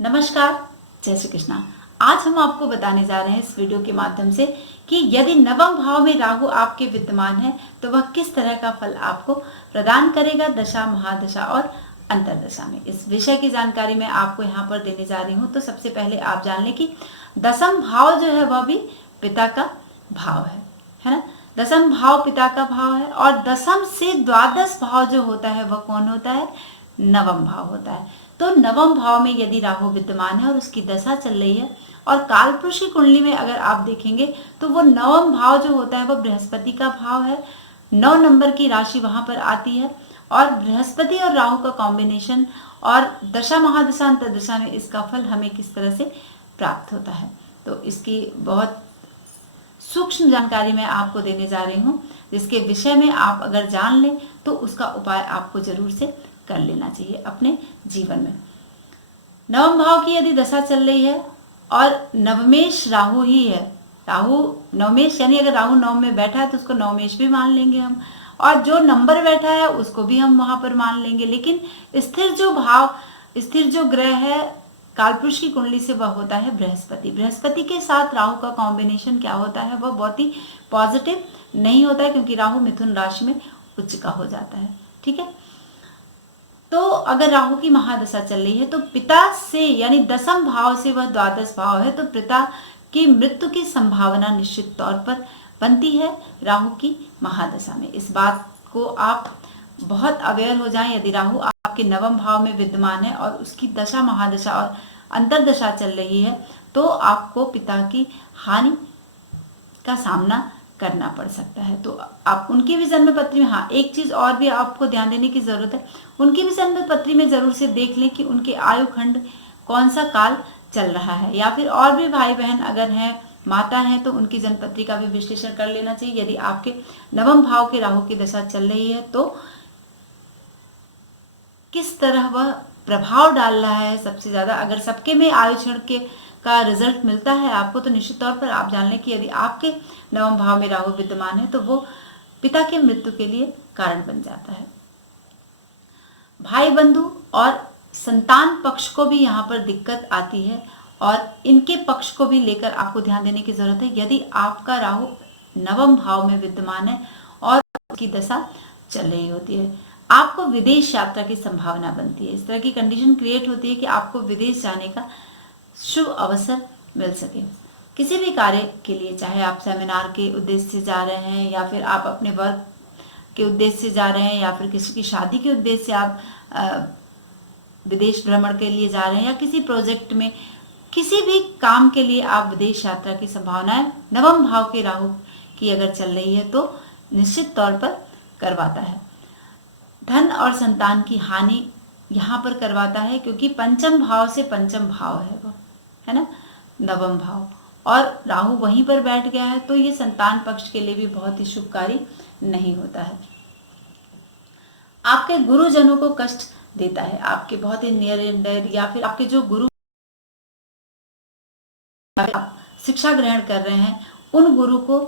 नमस्कार, जय श्री कृष्णा। आज हम आपको बताने जा रहे हैं इस वीडियो के माध्यम से कि यदि नवम भाव में राहु आपके विद्यमान है तो वह किस तरह का फल आपको प्रदान करेगा दशा, महादशा और अंतरदशा में। इस विषय की जानकारी मैं आपको यहाँ पर देने जा रही हूँ। तो सबसे पहले आप जान लें कि दसम भाव जो है वह भी पिता का भाव है ना। दसम भाव पिता का भाव है और दसम से द्वादश भाव जो होता है वह कौन होता है? नवम भाव होता है। तो नवम भाव में यदि राहु विद्यमान है और उसकी दशा चल रही है और कालपुरुष की कुंडली में अगर आप देखेंगे तो वो नवम भाव जो होता है वो बृहस्पति का भाव है। 9 नंबर की राशि वहां पर आती है और बृहस्पति और राहु का कॉम्बिनेशन और दशा, महादशा, अंतरदशा में इसका फल हमें किस तरह से प्राप्त होता है। तो इसकी बहुत सूक्ष्म जानकारी मैं आपको देने जा रही हूँ, जिसके विषय में आप अगर जान लें तो उसका उपाय आपको जरूर से कर लेना चाहिए अपने जीवन में। नवम भाव की यदि दशा चल रही है और नवमेश राहु ही है, राहु नवमेश यानी अगर राहु नवम में बैठा है तो उसको नवमेश भी मान लेंगे हम, और जो नंबर बैठा है उसको भी हम वहां पर मान लेंगे। लेकिन स्थिर जो भाव, स्थिर जो ग्रह है कालपुरुष की कुंडली से वह होता है बृहस्पति। बृहस्पति के साथ राहु का कॉम्बिनेशन क्या होता है? वह बहुत ही पॉजिटिव नहीं होता है, क्योंकि राहु मिथुन राशि में उच्च का हो जाता है। ठीक है, तो अगर राहु की महादशा चल रही है तो पिता से यानी दसम भाव से वह द्वादश भाव है, तो पिता की मृत्यु की संभावना निश्चित तौर पर बनती है राहु की महादशा में। इस बात को आप बहुत अवेयर हो जाएं। यदि राहु आपके नवम भाव में विद्यमान है और उसकी दशा, महादशा और अंतरदशा चल रही है तो आपको पिता की हानि का सामना करना पड़ सकता है। तो आप उनकी भी जन्म पत्री में, हाँ एक चीज और भी आपको ध्यान देने की जरूरत है, उनकी भी जन्म पत्री में जरूर से देख लें कि उनके आयु खंड कौन सा काल चल रहा है, या फिर और भी भाई बहन अगर हैं, माता हैं, तो उनकी जन्म पत्री का भी विश्लेषण कर लेना चाहिए। यदि आपके नवम भाव के राहु की दशा चल रही है तो किस तरह वह प्रभाव डाल रहा है सबसे ज्यादा। अगर सबके में आयु क्षण के का रिजल्ट मिलता है आपको तो निश्चित तौर पर आप जान लें कि यदि आपके नवम भाव में राहु विद्यमान है तो वो पिता के मृत्यु के लिए कारण बन जाता है। भाई बंधु और संतान पक्ष को भी यहाँ पर दिक्कत आती है और इनके पक्ष को भी लेकर आपको ध्यान देने की जरूरत है। यदि आपका राहु नवम भाव में विद्यमान है और उसकी दशा चल रही होती है, आपको विदेश यात्रा की संभावना बनती है। इस तरह की कंडीशन क्रिएट होती है कि आपको विदेश जाने का शुभ अवसर मिल सके किसी भी कार्य के लिए, चाहे आप सेमिनार के उद्देश्य से जा रहे हैं या फिर आप अपने वर्क के उद्देश्य से जा रहे हैं या फिर किसी की शादी के उद्देश्य से आप विदेश भ्रमण के लिए जा रहे हैं या किसी प्रोजेक्ट में, किसी भी काम के लिए आप विदेश यात्रा की संभावनाएं नवम भाव के राहु की अगर चल रही है तो निश्चित तौर पर करवाता है। धन और संतान की हानि यहाँ पर करवाता है, क्योंकि पंचम भाव से पंचम भाव है वो, है ना, नवम भाव, और राहु वहीं पर बैठ गया है, तो ये संतान पक्ष के लिए भी बहुत ही शुभकारी नहीं होता है। आपके गुरुजनों को कष्ट देता है, आपके बहुत ही नियर एंड डियर या फिर आपके जो गुरु आप शिक्षा ग्रहण कर रहे हैं उन गुरु को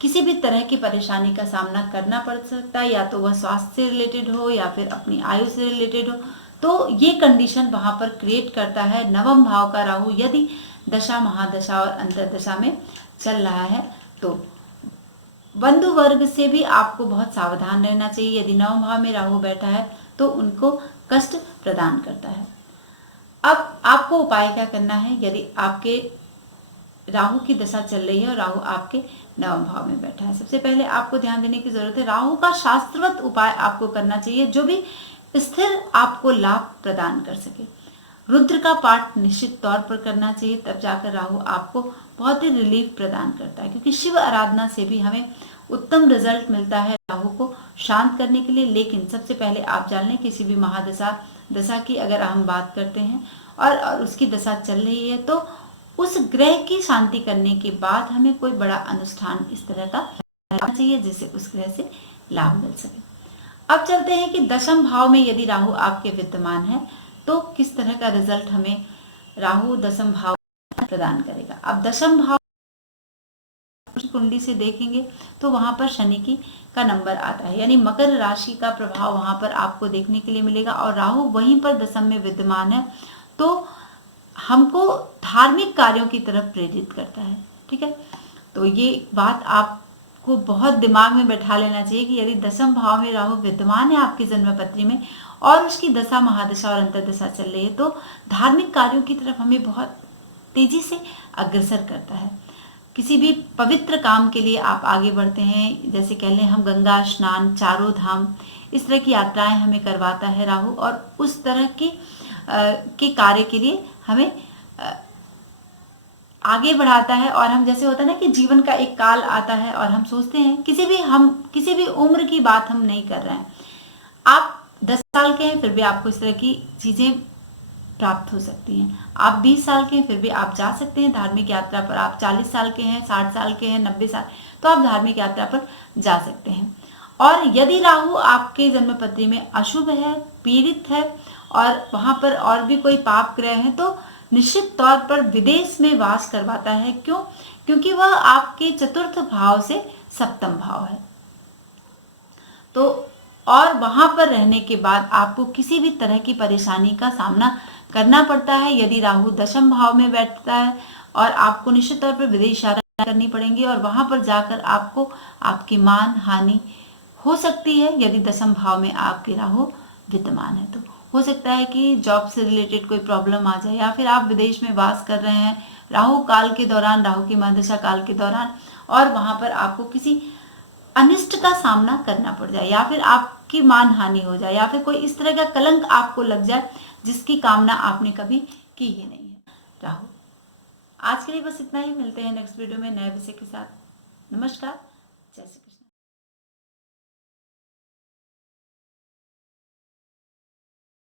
किसी भी तरह की परेशानी का सामना करना पड़ सकता है, या तो वह स्वास्थ्य से रिलेटेड हो या फिर अपनी आयु से रिलेटेड हो। तो ये कंडीशन वहां पर क्रिएट करता है नवम भाव का राहु यदि दशा, महादशा और अंतरदशा में चल रहा है। तो बंधु वर्ग से भी आपको बहुत सावधान रहना चाहिए। यदि नवम भाव में राहु बैठा है तो उनको कष्ट प्रदान करता है। अब आपको उपाय क्या करना है? यदि आपके राहु की दशा चल रही है और राहु आपके नवम भाव में बैठा है, सबसे पहले आपको ध्यान देने की जरूरत है, राहु का शास्त्रवत उपाय आपको करना चाहिए जो भी स्थिर आपको लाभ प्रदान कर सके। रुद्र का पाठ निश्चित तौर पर करना चाहिए, तब जाकर राहु आपको बहुत ही रिलीफ प्रदान करता है, क्योंकि शिव आराधना से भी हमें उत्तम रिजल्ट मिलता है राहु को शांत करने के लिए। लेकिन सबसे पहले आप जान लें, किसी भी दशा की अगर हम बात करते हैं और उसकी दशा चल रही है तो उस ग्रह की शांति करने के बाद हमें कोई बड़ा अनुष्ठान इस तरह का करना चाहिए जिससे उस ग्रह से लाभ मिल सके। अब चलते हैं कि दशम भाव में यदि राहु आपके विद्यमान है तो किस तरह का रिजल्ट हमें राहु दशम भाव प्रदान करेगा। अब दशम भाव कुंडली से देखेंगे तो वहां पर शनि की का नंबर आता है, यानी मकर राशि का प्रभाव वहां पर आपको देखने के लिए मिलेगा और राहु वहीं पर दशम में विद्यमान है। तो हमको धार्मिक कार्यों की तरफ प्रेरित करता है। ठीक है, तो ये बात आपको बहुत दिमाग में बैठा लेना चाहिए कि यदि दशम भाव में राहु विद्यमान है आपकी जन्म पत्री में और उसकी दशा, महादशा और अंतर्दशा चल रही है, तो धार्मिक कार्यों की तरफ हमें बहुत तेजी से अग्रसर करता है। किसी भी पवित्र काम के लिए आप आगे बढ़ते हैं, जैसे कह लें हम गंगा स्नान, चारों धाम, इस तरह की यात्राएं हमें करवाता है राहु, और उस तरह के कार्य के लिए हमें आगे बढ़ाता है। और हम, जैसे होता है ना कि जीवन का एक काल आता है और हम सोचते हैं, किसी भी उम्र की बात हम नहीं कर रहे हैं, आप 10 साल के हैं फिर भी आपको इस तरह की चीजें प्राप्त हो सकती हैं। आप 20 साल के हैं फिर भी आप जा सकते हैं धार्मिक यात्रा पर। आप 40 साल के हैं, 60 साल के हैं, 90 साल, तो आप धार्मिक यात्रा पर जा सकते हैं। और यदि राहु आपके जन्म पत्री में अशुभ है, पीड़ित है और वहां पर और भी कोई पाप ग्रह है, तो निश्चित तौर पर विदेश में वास करवाता है। क्यों? क्योंकि वह आपके चतुर्थ भाव से सप्तम भाव है। तो और वहां पर रहने के बाद आपको किसी भी तरह की परेशानी का सामना करना पड़ता है। यदि राहु दशम भाव में बैठता है और आपको निश्चित तौर पर विदेश यात्रा करनी पड़ेगी और वहां पर जाकर आपको आपकी मान हानि हो सकती है। यदि दशम भाव में आपके राहु विद्यमान है तो हो सकता है कि जॉब से रिलेटेड कोई प्रॉब्लम आ जाए, या फिर आप विदेश में वास कर रहे हैं राहु काल के दौरान, राहु की महादशा काल के दौरान, और वहां पर आपको किसी अनिष्ट का सामना करना पड़ जाए, या फिर आपकी मान हानि हो जाए, या फिर कोई इस तरह का कलंक आपको लग जाए जिसकी कामना आपने कभी की ही नहीं है। राहु, आज के लिए बस इतना ही। मिलते हैं नेक्स्ट वीडियो में नए विषय के साथ। नमस्कार, जय श्री कृष्ण।